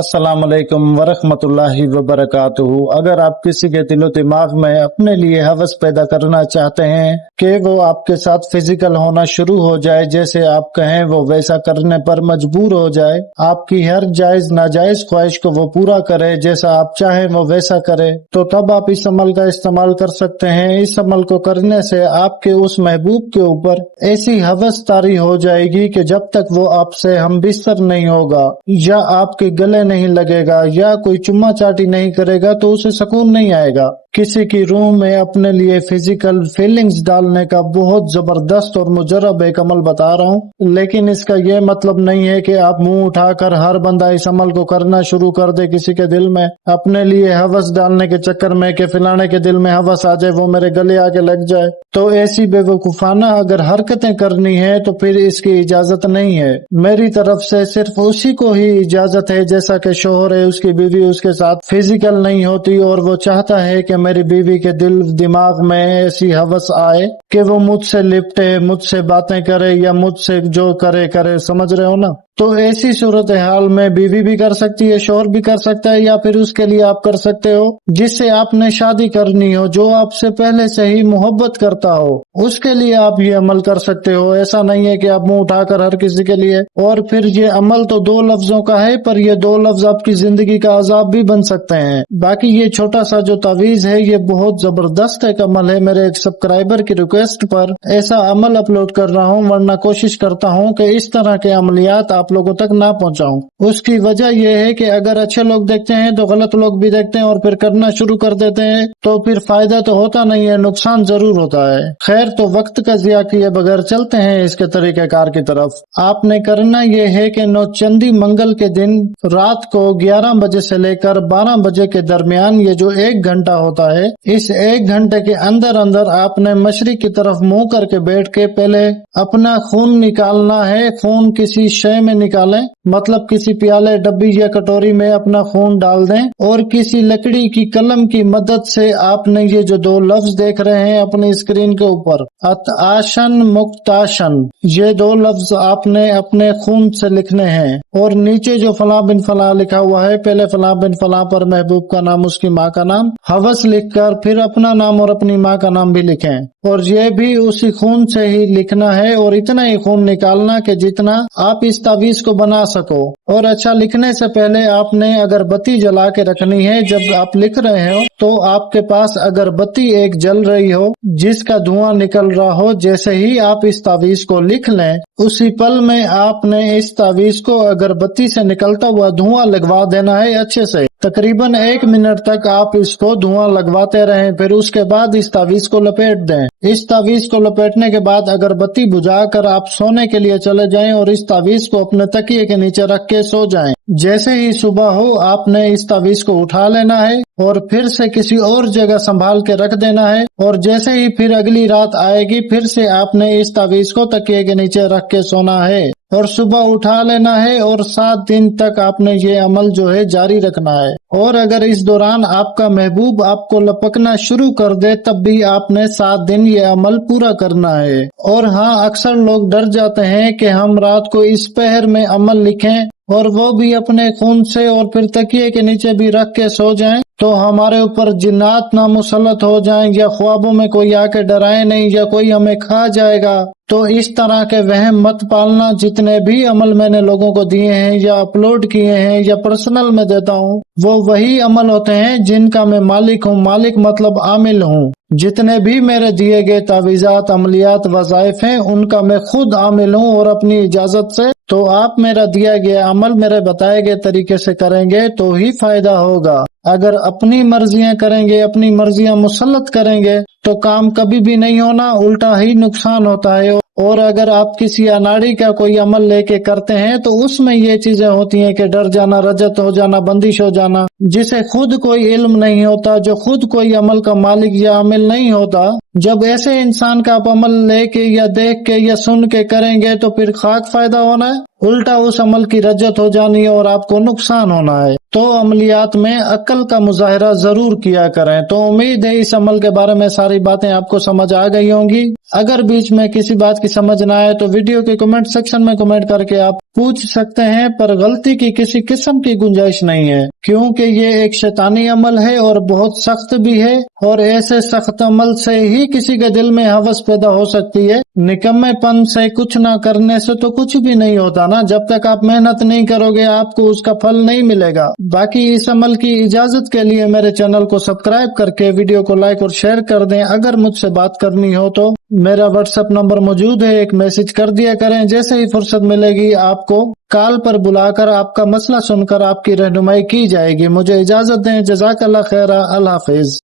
अस्सलाम वालेकुम वरहमतुल्लाहि वबरकातुहू। अगर आप किसी के दिलो दिमाग में अपने लिए हवस पैदा करना चाहते हैं कि वो आपके साथ फिजिकल होना शुरू हो जाए, जैसे आप कहें वो वैसा करने पर मजबूर हो जाए, आपकी हर जायज नाजायज ख्वाहिश को वो पूरा करे, जैसा आप चाहें वो वैसा करे, तो तब आप इस अमल का इस्तेमाल कर सकते हैं। इस अमल को करने से आपके उस महबूब के ऊपर ऐसी हवस तारी हो जाएगी कि जब तक वो आपसे हम बिस्तर नहीं होगा या आपके गले नहीं लगेगा या कोई चुम्मा चाटी नहीं करेगा तो उसे सुकून नहीं आएगा। किसी की रूह में अपने लिए फिजिकल फीलिंग्स डालने का बहुत जबरदस्त और मुजरब एक अमल बता रहा हूँ, लेकिन इसका यह मतलब नहीं है कि आप मुंह उठाकर हर बंदा इस अमल को करना शुरू कर दे। किसी के दिल में अपने लिए हवस डालने के चक्कर में कि फलाने के दिल में हवस आ जाए, वो मेरे गले आके लग जाए, तो ऐसी बेवकूफाना अगर हरकतें करनी है तो फिर इसकी इजाजत नहीं है। मेरी तरफ से सिर्फ उसी को ही इजाजत है जैसा कि शोहर है, उसकी बीवी उसके साथ फिजिकल नहीं होती और वो चाहता है कि मेरी बीवी के दिल दिमाग में ऐसी हवस आए कि वो मुझसे लिपटे, मुझसे बातें करे या मुझसे जो करे, समझ रहे हो ना। तो ऐसी सूरत हाल में बीवी भी कर सकती है, शोहर भी कर सकता है, या फिर उसके लिए आप कर सकते हो जिससे आपने शादी करनी हो, जो आपसे पहले से ही मोहब्बत करता हो, उसके लिए आप ये अमल कर सकते हो। ऐसा नहीं है कि आप मुंह उठाकर हर किसी के लिए। और फिर ये अमल तो 2 लफ्जों का है, पर ये 2 लफ्ज आपकी जिंदगी का अजाब भी बन सकते हैं। बाकी ये छोटा सा जो तावीज है ये बहुत जबरदस्त एक अमल है। मेरे एक सब्सक्राइबर की रिक्वेस्ट पर ऐसा अमल अपलोड कर रहा हूँ, वरना कोशिश करता हूँ कि इस तरह के अमलियात आप लोगों तक ना पहुँचाऊं। उसकी वजह यह है कि अगर अच्छे लोग देखते हैं तो गलत लोग भी देखते हैं और फिर करना शुरू कर देते हैं, तो फिर फायदा तो होता नहीं है, नुकसान जरूर होता है। खैर, तो वक्त का ज़िया किए बगैर चलते हैं इसके तरीक़ेकार की तरफ। आपने करना यह है कि नौचंदी मंगल के दिन रात को 11 बजे से लेकर 12 बजे के दरमियान ये जो 1 घंटा होता है, इस 1 घंटे के अंदर अंदर आपने मशरिक की तरफ मुंह करके बैठ के पहले अपना खून निकालना है। खून किसी शय में निकालें, मतलब किसी प्याले, डब्बी या कटोरी में अपना खून डाल दें और किसी लकड़ी की कलम की मदद से आपने ये जो 2 लफ्ज देख रहे हैं अपनी स्क्रीन के ऊपर, अतआशन मुक्ताशन, ये 2 लफ्ज आपने अपने खून से लिखने हैं। और नीचे जो फला बिन फला लिखा हुआ है, पहले फला बिन फला पर महबूब का नाम, उसकी माँ का नाम, हवस लिखकर फिर अपना नाम और अपनी माँ का नाम भी लिखें। और ये भी उसी खून से ही लिखना है और इतना ही खून निकालना कि जितना आप इस तावीज को बना सको। और अच्छा, लिखने से पहले आपने अगरबत्ती जला के रखनी है। जब आप लिख रहे हो तो आपके पास अगरबत्ती एक जल रही हो जिसका धुआं निकल रहा हो। जैसे ही आप इस तावीज को लिख लें, उसी पल में आपने इस तावीज को अगरबत्ती से निकलता हुआ धुआं लगवा देना है अच्छे से। तकरीबन 1 मिनट तक आप इसको धुआं लगवाते रहें, फिर उसके बाद इस तावीज को लपेट दें। इस तावीज को लपेटने के बाद अगरबत्ती बुझाकर आप सोने के लिए चले जाएं और इस तावीज को अपने तकिए के नीचे रख के सो जाएं। जैसे ही सुबह हो आपने इस तावीज को उठा लेना है और फिर से किसी और जगह संभाल के रख देना है। और जैसे ही फिर अगली रात आएगी, फिर से आपने इस तावीज को तकिए के नीचे रख के सोना है और सुबह उठा लेना है। और 7 दिन तक आपने ये अमल जो है जारी रखना है। और अगर इस दौरान आपका महबूब आपको लपकना शुरू कर दे, तब भी आपने 7 दिन ये अमल पूरा करना है। और हाँ, अक्सर लोग डर जाते हैं कि हम रात को इस पहर में अमल लिखें और वो भी अपने खून से और फिर तकिए के नीचे भी रख के सो जाएं, तो हमारे ऊपर जिन्नात ना मुसल्लत हो जाएं या ख्वाबों में कोई आके डराए नहीं या कोई हमें खा जाएगा। तो इस तरह के वहम मत पालना। जितने भी अमल मैंने लोगों को दिए हैं या अपलोड किए हैं या पर्सनल में देता हूँ, वो वही अमल होते हैं जिनका मैं मालिक हूँ। मालिक मतलब आमिल हूँ। जितने भी मेरे दिए गए तावीज़ात, अमलियात, वज़ाइफ हैं, उनका मैं खुद आमिल हूँ और अपनी इजाजत से। तो आप मेरा दिया गया अमल मेरे बताए गए तरीके से करेंगे तो ही फायदा होगा। अगर अपनी मर्जियां करेंगे, अपनी मर्जियां मुसल्लत करेंगे, तो काम कभी भी नहीं होना, उल्टा ही नुकसान होता है। और अगर आप किसी अनाड़ी का कोई अमल लेके करते हैं तो उसमें ये चीजें होती हैं कि डर जाना, रजत हो जाना, बंदिश हो जाना, जिसे खुद कोई इल्म नहीं होता, जो खुद कोई अमल का मालिक या आमिल नहीं होता, जब ऐसे इंसान का आप अमल लेके या देख के या सुन के करेंगे तो फिर खाक फायदा होना है, उल्टा उस अमल की रज्जत हो जानी है और आपको नुकसान होना है। तो अमलियात में अक्ल का मुजाहरा जरूर किया करें। तो उम्मीद है इस अमल के बारे में सारी बातें आपको समझ आ गई होंगी। अगर बीच में किसी बात की समझ ना आए तो वीडियो के कमेंट सेक्शन में कमेंट करके आप पूछ सकते हैं, पर गलती की किसी किस्म की गुंजाइश नहीं है, क्योंकि ये एक शैतानी अमल है और बहुत सख्त भी है, और ऐसे सख्त अमल से ही किसी के दिल में हवस पैदा हो सकती है। निकम्मेपन से कुछ ना करने से तो कुछ भी नहीं होता ना। जब तक आप मेहनत नहीं करोगे आपको उसका फल नहीं मिलेगा। बाकी इस अमल की इजाजत के लिए मेरे चैनल को सब्सक्राइब करके वीडियो को लाइक और शेयर कर दें। अगर मुझसे बात करनी हो तो मेरा व्हाट्सएप नंबर मौजूद है, एक मैसेज कर दिया करें। जैसे ही फुर्सत मिलेगी आपको कॉल पर बुलाकर आपका मसला सुनकर आपकी रहनुमाई की जाएगी। मुझे इजाजत दें। जज़ाकल्लाह खैरा। अल्लाह हाफिज।